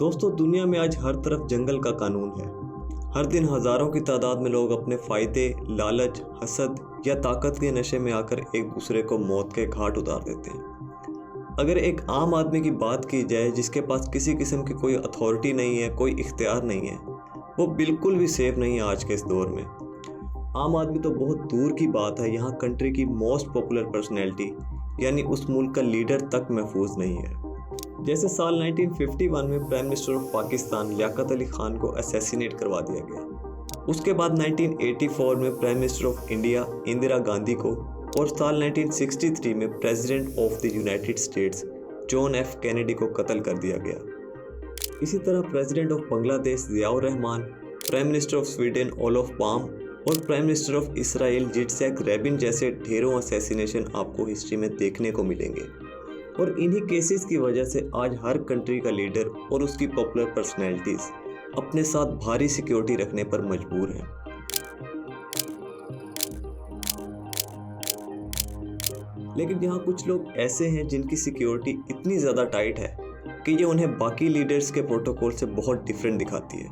दोस्तों, दुनिया में आज हर तरफ जंगल का कानून है। हर दिन हजारों की तादाद में लोग अपने फ़ायदे, लालच, हसद या ताकत के नशे में आकर एक दूसरे को मौत के घाट उतार देते हैं। अगर एक आम आदमी की बात की जाए जिसके पास किसी किस्म की कोई अथॉरिटी नहीं है, कोई इख्तियार नहीं है, वो बिल्कुल भी सेफ नहीं है आज के इस दौर में। आम आदमी तो बहुत दूर की बात है, यहाँ कंट्री की मोस्ट पॉपुलर पर्सनैलिटी यानी उस मुल्क का लीडर तक महफूज नहीं है। जैसे साल 1951 में prime minister of Pakistan Liaquat Ali Khan को असैसिनेट करवा दिया गया। उसके बाद 1984 में prime minister of India Indira Gandhi को और साल 1963 में president of the United States John F Kennedy को कत्ल कर दिया गया। इसी तरह president of Bangladesh Ziaur Rahman, prime minister of Sweden Olof Palme और prime minister of Israel Yitzhak Rabin जैसे ढेरों असैसिनेशन आपको हिस्ट्री में देखने को मिलेंगे। और इन्हीं केसेस की वजह से आज हर कंट्री का लीडर और उसकी पॉपुलर पर्सनैलिटीज़ अपने साथ भारी सिक्योरिटी रखने पर मजबूर हैं। लेकिन यहाँ कुछ लोग ऐसे हैं जिनकी सिक्योरिटी इतनी ज़्यादा टाइट है कि ये उन्हें बाकी लीडर्स के प्रोटोकॉल से बहुत डिफरेंट दिखाती है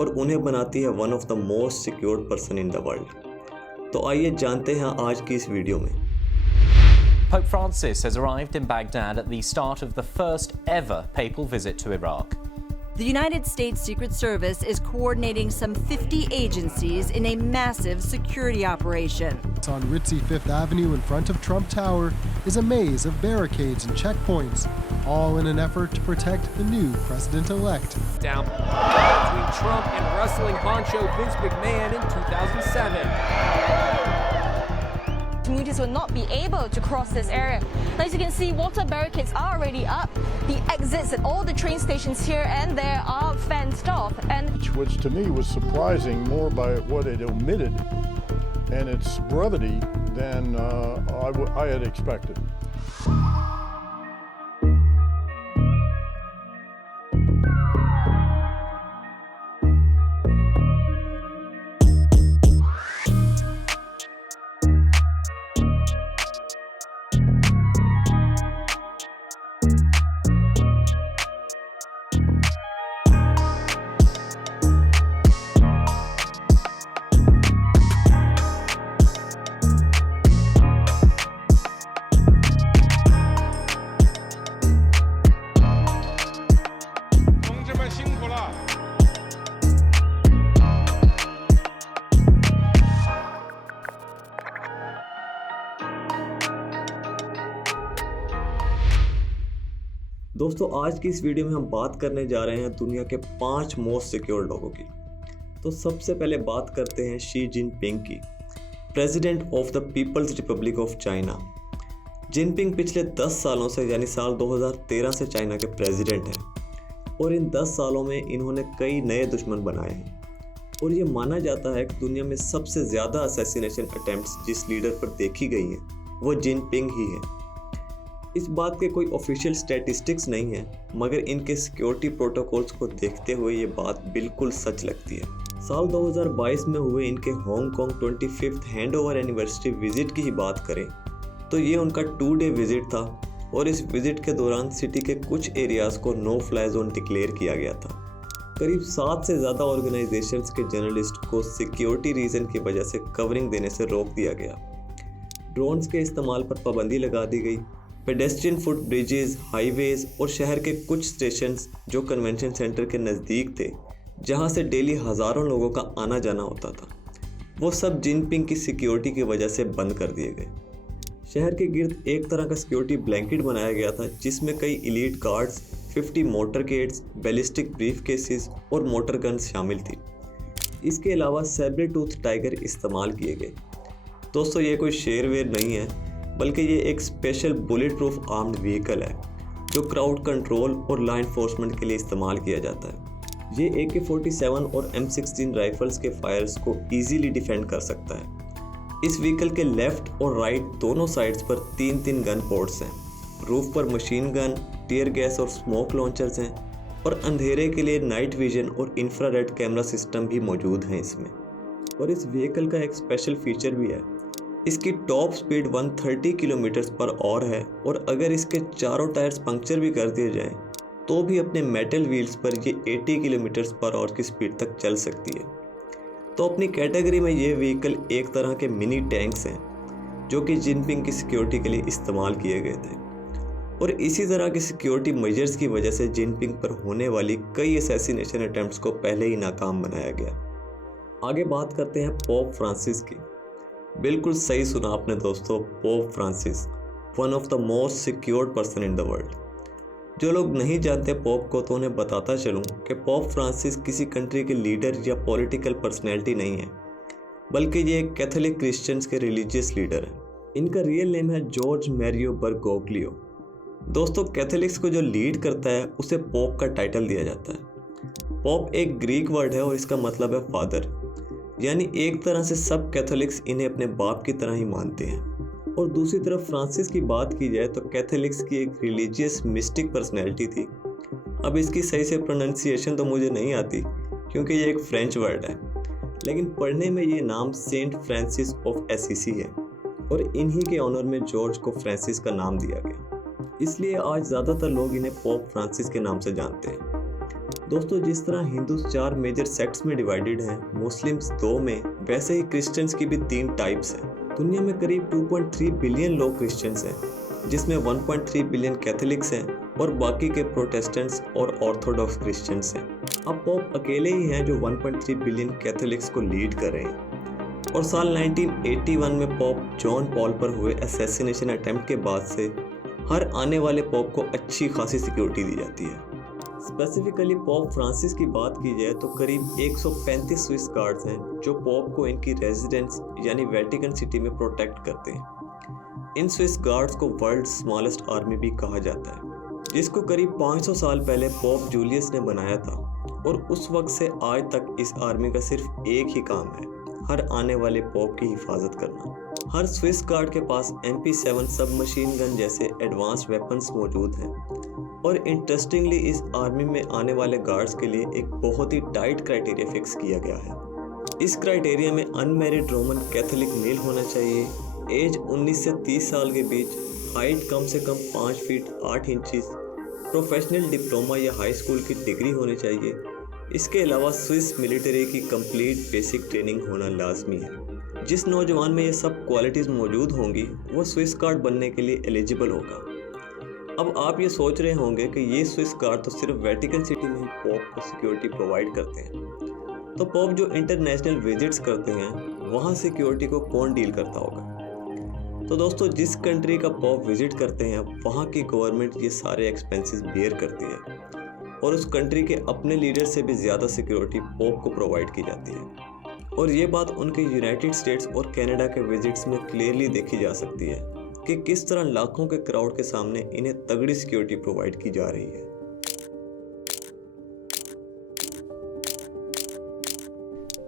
और उन्हें बनाती है one of the most secured person in the world. तो आइए जानते हैं आज की इस वीडियो में। Pope Francis has arrived in Baghdad at the start of the first ever papal visit to Iraq. The United States Secret Service is coordinating some 50 agencies in a massive security operation. On ritzy Fifth Avenue in front of Trump Tower is a maze of barricades and checkpoints, all in an effort to protect the new president-elect. Down between Trump and wrestling honcho Vince McMahon in 2007. Commuters will not be able to cross this area. Now, as you can see, water barricades are already up. The exits at all the train stations here and there are fenced off. And which to me was surprising more by what it omitted and its brevity than I had expected. दोस्तों, आज की इस video में हम बात करने जा रहे हैं दुनिया के 5 मोस्ट सिक्योर लोगों की। तो सबसे पहले बात करते हैं शी जिनपिंग की, president of the People's Republic of China. Jinping पिछले 10 सालों से यानी साल 2013 से चाइना के प्रेसिडेंट हैं और इन 10 सालों में इन्होंने कई नए दुश्मन बनाए हैं और ये माना जाता है कि दुनिया में सबसे ज़्यादा असैसिनेशन अटेम्प्ट्स जिस लीडर पर देखी गई हैं वो जिनपिंग ही है। इस बात के कोई ऑफिशियल स्टैटिस्टिक्स नहीं है, मगर इनके सिक्योरिटी प्रोटोकॉल्स को देखते हुए ये बात बिल्कुल सच लगती है। साल 2022 में हुए इनके Hong Kong 25th handover anniversary visit की ही बात करें तो ये उनका 2 डे विजिट था और इस विजिट के दौरान सिटी के कुछ एरियाज़ को नो फ्लाई जोन डिक्लेयर किया गया था। करीब 7 से ज़्यादा ऑर्गेनाइजेशंस के जर्नलिस्ट को सिक्योरिटी रीज़न की वजह से कवरिंग देने से रोक दिया गया। ड्रोन्स के इस्तेमाल पर पाबंदी लगा दी गई। पेडेस्ट्रियन फुट ब्रिजेस, हाईवेज और शहर के कुछ स्टेशंस जो कन्वेंशन सेंटर के नज़दीक थे, जहां से डेली हज़ारों लोगों का आना जाना होता था, वो सब जिनपिंग की सिक्योरिटी की वजह से बंद कर दिए गए। शहर के गिर्द एक तरह का सिक्योरिटी ब्लैंकेट बनाया गया था जिसमें कई elite guards, 50 motorcades, ballistic briefcases और मोटर गन्स शामिल थी। इसके अलावा सैबर टूथ टाइगर इस्तेमाल किए गए। दोस्तों, ये कोई शेरवेयर नहीं है, बल्कि ये एक special bullet proof armed vehicle है जो क्राउड कंट्रोल और लॉ एनफोर्समेंट के लिए इस्तेमाल किया जाता है। ये AK-47 और M16 राइफल्स के फायर्स को इजीली डिफेंड कर सकता है। इस व्हीकल के लेफ्ट और राइट दोनों साइड्स पर 3-3 गन पोर्ट्स हैं। रूफ पर मशीन गन, टीयर गैस और स्मोक लॉन्चर्स हैं और अंधेरे के लिए नाइट विजन और इंफ्रारेड कैमरा सिस्टम भी मौजूद हैं इसमें। और इस व्हीकल का एक स्पेशल फीचर भी है, इसकी top speed 130 kilometre per hour है और अगर इसके चारों टायर्स पंक्चर भी कर दिए जाएं तो भी अपने मेटल व्हील्स पर ये 80 किलोमीटर पर आवर की स्पीड तक चल सकती है। तो अपनी कैटेगरी में ये व्हीकल एक तरह के मिनी टैंक्स हैं जो कि जिनपिंग की सिक्योरिटी के लिए इस्तेमाल किए गए थे। और इसी तरह के सिक्योरिटी मेजर्स की वजह से जिनपिंग पर होने वाली कई असैसिनेशन अटेम्प्ट्स को पहले ही नाकाम बनाया गया। आगे बात करते हैं पोप फ्रांसिस की। बिल्कुल सही सुना आपने दोस्तों, pope Francis, one of the most secured person in the world. जो लोग नहीं जानते पोप को तो उन्हें बताता चलूँ कि पोप फ्रांसिस किसी कंट्री के लीडर या पॉलिटिकल पर्सनैलिटी नहीं है, बल्कि ये एक कैथोलिक क्रिश्चियंस के रिलीजियस लीडर हैं। इनका रियल नेम है जॉर्ज मैरियो बर्गोग्लियो। दोस्तों, कैथोलिक्स को जो लीड करता है उसे पोप का टाइटल दिया जाता है। पोप एक ग्रीक वर्ड है और इसका मतलब है फादर, यानी एक तरह से सब कैथोलिक्स इन्हें अपने बाप की तरह ही मानते हैं। और दूसरी तरफ फ्रांसिस की बात की जाए तो कैथोलिक्स की एक रिलीजियस मिस्टिक पर्सनैलिटी थी। अब इसकी सही से प्रोनाउंसिएशन तो मुझे नहीं आती क्योंकि ये एक फ्रेंच वर्ड है, लेकिन पढ़ने में ये नाम सेंट फ्रांसिस ऑफ एसिसी है और इन्हीं के ऑनर में जॉर्ज को फ्रांसिस का नाम दिया गया। इसलिए आज ज़्यादातर लोग इन्हें पोप फ्रांसिस के नाम से जानते हैं। दोस्तों, जिस तरह हिंदू 4 मेजर सेक्ट्स में डिवाइडेड हैं, मुस्लिम्स 2 में, वैसे ही क्रिश्चियंस की भी 3 टाइप्स हैं। दुनिया में करीब 2.3 बिलियन लोग क्रिश्चियंस हैं, जिसमें 1.3 बिलियन कैथोलिक्स हैं और बाकी के प्रोटेस्टेंट्स और ऑर्थोडॉक्स क्रिश्चियंस हैं। अब पोप अकेले ही हैं जो 1.3 बिलियन कैथोलिक्स को लीड कर रहे हैं। और साल 1981 में पोप जॉन पॉल पर हुए असैसिनेशन अटेम्प्ट के बाद से हर आने वाले पोप को अच्छी खासी सिक्योरिटी दी जाती है। स्पेसिफिकली पोप फ्रांसिस की बात की जाए तो करीब 135 स्विस गार्ड्स हैं जो पोप को इनकी रेजिडेंस यानी वेटिकन सिटी में प्रोटेक्ट करते हैं। इन स्विस गार्ड्स को वर्ल्ड स्मॉलेस्ट आर्मी भी कहा जाता है, जिसको करीब 500 साल पहले पोप जूलियस ने बनाया था। और उस वक्त से आज तक इस आर्मी का सिर्फ एक ही काम है, हर आने वाले पोप की हिफाजत करना। हर स्विस गार्ड के पास MP7 सब मशीन गन जैसे एडवांस्ड वेपन्स मौजूद हैं। और इंटरेस्टिंगली इस आर्मी में आने वाले गार्ड्स के लिए एक बहुत ही टाइट क्राइटेरिया फिक्स किया गया है। इस क्राइटेरिया में अनमैरिड रोमन कैथोलिक मेल होना चाहिए, एज 19 से 30 साल के बीच, हाइट कम से कम 5 फीट 8 इंचेस, प्रोफेशनल डिप्लोमा या हाई स्कूल की डिग्री होनी चाहिए। इसके अलावा स्विस मिलिट्री की कंप्लीट बेसिक ट्रेनिंग होना लाजमी है। जिस नौजवान में ये सब क्वालिटीज़ मौजूद होंगी वो स्विस गार्ड बनने के लिए एलिजिबल होगा। अब आप ये सोच रहे होंगे कि ये स्विस गार्ड तो सिर्फ वेटिकन सिटी में ही पोप को सिक्योरिटी प्रोवाइड करते हैं, तो पोप जो इंटरनेशनल विजिट्स करते हैं वहाँ सिक्योरिटी को कौन डील करता होगा? तो दोस्तों, जिस कंट्री का पोप विजिट करते हैं वहाँ की गवर्नमेंट ये सारे एक्सपेंसेस बेयर करती है और उस कंट्री के अपने लीडर से भी ज़्यादा सिक्योरिटी पोप को प्रोवाइड की जाती है। और ये बात उनके यूनाइटेड स्टेट्स और कनाडा के विजिट्स में क्लियरली देखी जा सकती है कि किस तरह लाखों के क्राउड के सामने इन्हें तगड़ी सिक्योरिटी प्रोवाइड की जा रही है।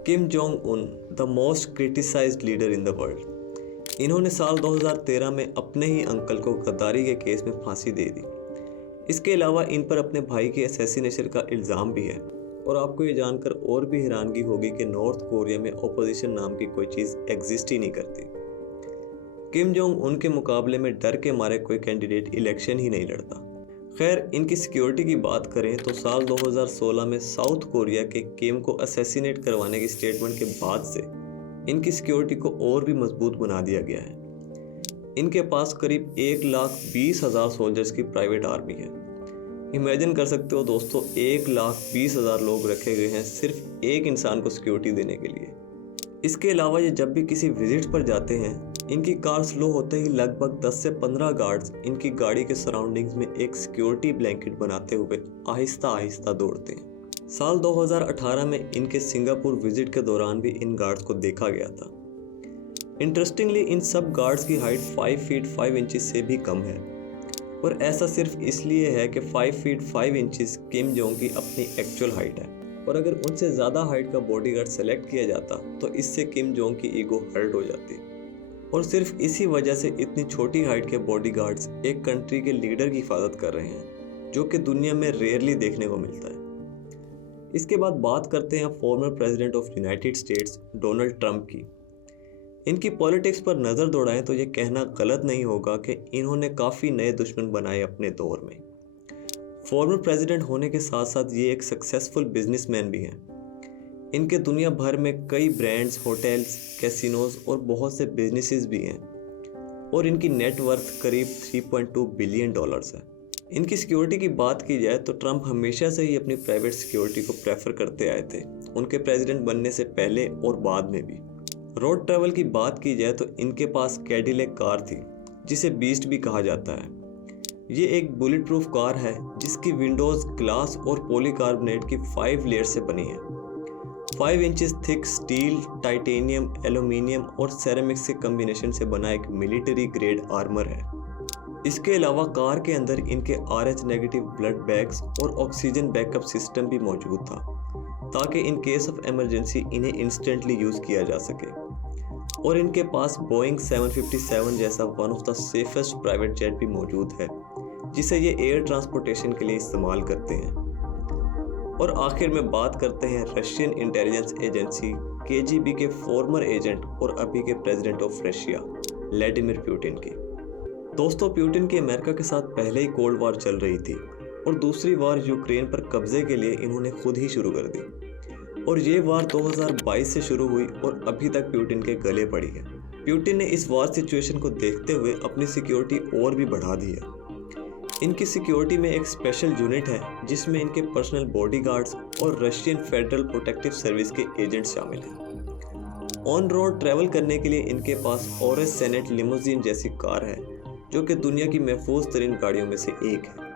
Kim Jong Un, the most criticised leader in the world. इन्होंने साल 2013 में अपने ही अंकल को गद्दारी के केस में फांसी दे दी। इसके अलावा इन पर अपने भाई के असैसिनेशन का इल्ज़ाम भी है। और आपको ये जानकर और भी हैरानगी होगी कि नॉर्थ कोरिया में ओपोजिशन नाम की कोई चीज़ एग्जिस्ट ही नहीं करती। किम जोंग उन के मुकाबले में डर के मारे कोई कैंडिडेट इलेक्शन ही नहीं लड़ता। खैर, इनकी सिक्योरिटी की बात करें तो साल 2016 में साउथ कोरिया के किम को असैसिनेट करवाने की स्टेटमेंट के बाद से इनकी सिक्योरिटी को और भी मजबूत बना दिया गया है। इनके पास करीब 1,20,000 सोल्जर्स की प्राइवेट आर्मी है। इमेजिन कर सकते हो दोस्तों, 1,20,000 लोग रखे गए हैं सिर्फ एक इंसान को सिक्योरिटी देने के लिए। इसके अलावा ये जब भी किसी विजिट पर जाते हैं, इनकी कार स्लो होते ही लगभग 10 से 15 गार्ड्स इनकी गाड़ी के सराउंडिंग्स में एक सिक्योरिटी ब्लैंकेट बनाते हुए आहिस्ता आहिस्ता दौड़ते हैं। साल 2018 में इनके सिंगापुर विजिट के दौरान भी इन गार्ड्स को देखा गया था। इंटरेस्टिंगली इन सब गार्ड्स की हाइट 5 फीट 5 इंचेस से भी कम है और ऐसा सिर्फ इसलिए है कि 5 फीट 5 इंचेस किम जोंग की अपनी एक्चुअल हाइट है। और अगर उनसे ज़्यादा हाइट का बॉडीगार्ड सेलेक्ट किया जाता तो इससे किम जोंग की ईगो हर्ट हो जाती। और सिर्फ इसी वजह से इतनी छोटी हाइट के बॉडीगार्ड्स एक कंट्री के लीडर की हिफाजत कर रहे हैं, जो कि दुनिया में रेयरली देखने को मिलता है। इसके बाद बात करते हैं former president of United states Donald Trump की। इनकी पॉलिटिक्स पर नज़र दौड़ाएं तो ये कहना गलत नहीं होगा कि इन्होंने काफ़ी नए दुश्मन बनाए अपने दौर में। फॉर्मर प्रेसिडेंट होने के साथ साथ ये एक सक्सेसफुल बिजनेसमैन भी हैं। इनके दुनिया भर में कई ब्रांड्स, होटल्स, कैसीनोज और बहुत से बिजनेसेस भी हैं और इनकी नेटवर्थ करीब $3.2 बिलियन है। इनकी सिक्योरिटी की बात की जाए तो ट्रंप हमेशा से ही अपनी प्राइवेट सिक्योरिटी को प्रेफर करते आए थे, उनके प्रेसिडेंट बनने से पहले और बाद में भी। रोड ट्रैवल की बात की जाए तो इनके पास कैडिलैक कार थी जिसे बीस्ट भी कहा जाता है। ये एक बुलेट प्रूफ कार है जिसकी विंडोज ग्लास और पॉलीकार्बोनेट की 5 लेयर से बनी है। 5 inches thick steel, titanium, aluminium और सेरेमिक्स के कम्बिनेशन से बना एक मिलिट्री ग्रेड आर्मर है। इसके अलावा कार के अंदर इनके RH नेगेटिव ब्लड बैग्स और ऑक्सीजन बैकअप सिस्टम भी मौजूद था ताकि इन केस ऑफ इमरजेंसी इन्हें इंस्टेंटली यूज़ किया जा सके। और इनके पास बोइंग 757 जैसा one of the safest private jet भी मौजूद है जिसे ये एयर ट्रांसपोर्टेशन के लिए इस्तेमाल करते हैं। और आखिर में बात करते हैं रशियन इंटेलिजेंस एजेंसी KGB के फॉर्मर एजेंट और अभी के president of Russia Vladimir Putin की। दोस्तों, पुतिन की अमेरिका के साथ पहले ही कोल्ड वॉर चल रही थी और दूसरी वार यूक्रेन पर कब्जे के लिए इन्होंने खुद ही शुरू कर दी और ये वार 2022 से शुरू हुई और अभी तक पुतिन के गले पड़ी है। पुतिन ने इस वार सिचुएशन को देखते हुए अपनी सिक्योरिटी और भी बढ़ा दी है। इनकी सिक्योरिटी में एक स्पेशल यूनिट है जिसमें इनके पर्सनल बॉडीगार्ड्स और रशियन फेडरल प्रोटेक्टिव सर्विस के एजेंट शामिल हैं। ऑन रोड ट्रैवल करने के लिए इनके पास ऑरेस सेनेट लिमोजिन जैसी कार है जो कि दुनिया की महफूज तरीन गाड़ियों में से एक है।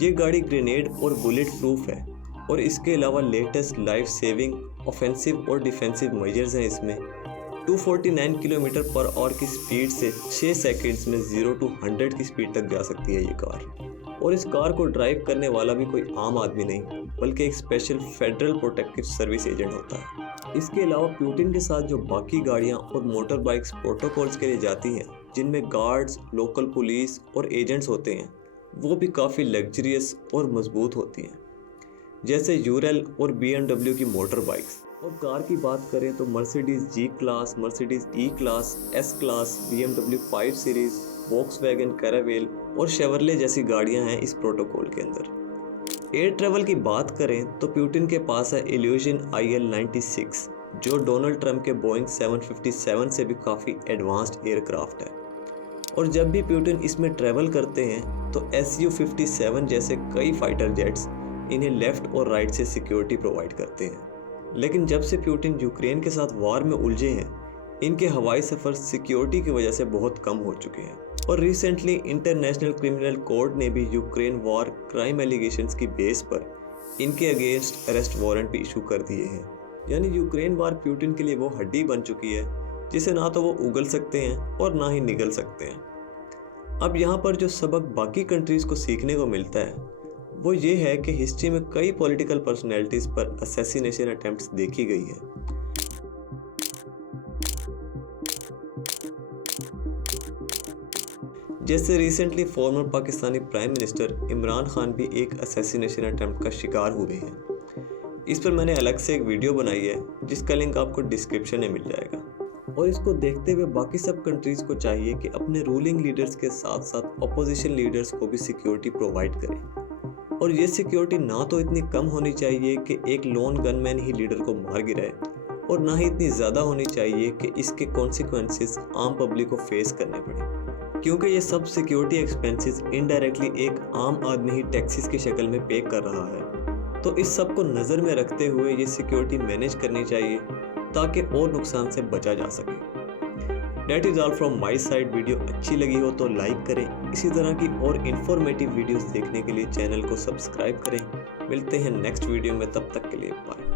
ये गाड़ी ग्रेनेड और बुलेट प्रूफ है और इसके अलावा लेटेस्ट लाइफ सेविंग, ऑफेंसिव और डिफेंसिव मेजर्स हैं। इसमें 249 किलोमीटर पर आवर की स्पीड से 6 सेकंड्स में 0 to 100 की स्पीड तक जा सकती है ये कार। और इस कार को ड्राइव करने वाला भी कोई आम आदमी नहीं बल्कि एक special federal protective service agent होता है। इसके अलावा पुतिन के साथ जो बाकी गाड़ियां और मोटर बाइक्स प्रोटोकॉल्स के लिए जाती हैं जिनमें गार्ड्स, लोकल पुलिस और एजेंट्स होते हैं वो भी काफ़ी लग्जरियस और मजबूत होती हैं, जैसे यूरेल और BMW की मोटर बाइक्स। और कार की बात करें तो Mercedes G class, Mercedes E class, S class, BMW 5 series, Volkswagen Caravelle और शेवरले जैसी गाड़ियां हैं इस प्रोटोकॉल के अंदर। एयर ट्रैवल की बात करें तो पुतिन के पास है इल्यूशन IL-96 जो डोनाल्ड ट्रंप के बोइंग 757 से भी काफ़ी एडवांस्ड एयरक्राफ्ट है। और जब भी पुतिन इसमें ट्रैवल करते हैं तो Su-57 जैसे कई फाइटर जेट्स इन्हें लेफ्ट और राइट से सिक्योरिटी प्रोवाइड करते हैं। लेकिन जब से पुतिन यूक्रेन के साथ वार में उलझे हैं इनके हवाई सफ़र सिक्योरिटी की वजह से बहुत कम हो चुके हैं। और रिसेंटली इंटरनेशनल क्रिमिनल कोर्ट ने भी यूक्रेन वार क्राइम एलिगेशंस की बेस पर इनके अगेंस्ट अरेस्ट वारंट भी इशू कर दिए हैं। यानी यूक्रेन वार पुतिन के लिए वो हड्डी बन चुकी है जिसे ना तो वो उगल सकते हैं और ना ही निगल सकते हैं। अब यहाँ पर जो सबक बाकी कंट्रीज़ को सीखने को मिलता है वो ये है कि हिस्ट्री में कई पॉलिटिकल पर्सनैलिटीज़ पर असैसिनेशन अटेम्प्ट्स देखी गई हैं। जैसे recently farmer Pakistani prime minister Imran Khan भी एक असैसिनेशन अटेम्प्ट का शिकार हुए हैं। इस पर मैंने अलग से एक वीडियो बनाई है जिसका लिंक आपको डिस्क्रिप्शन में मिल जाएगा। और इसको देखते हुए बाकी सब कंट्रीज़ को चाहिए कि अपने रूलिंग लीडर्स के साथ साथ अपोजिशन लीडर्स को भी सिक्योरिटी प्रोवाइड करें। और ये सिक्योरिटी ना तो इतनी कम होनी चाहिए कि एक लोन गनमैन ही लीडर को मार गिराए और ना ही इतनी ज़्यादा होनी चाहिए कि इसके कॉन्सिक्वेंसेस आम पब्लिक को फेस करने पड़े, क्योंकि ये सब सिक्योरिटी एक्सपेंसेस इनडायरेक्टली एक आम आदमी ही टैक्सेस की शक्ल में पे कर रहा है। तो इस सब को नज़र में रखते हुए ये सिक्योरिटी मैनेज करनी चाहिए ताकि और नुकसान से बचा जा सके। That is all from my side। Video अच्छी लगी हो तो लाइक करें। इसी तरह की और इन्फॉर्मेटिव वीडियोस देखने के लिए चैनल को सब्सक्राइब करें। मिलते हैं नेक्स्ट वीडियो में, तब तक के लिए बाय।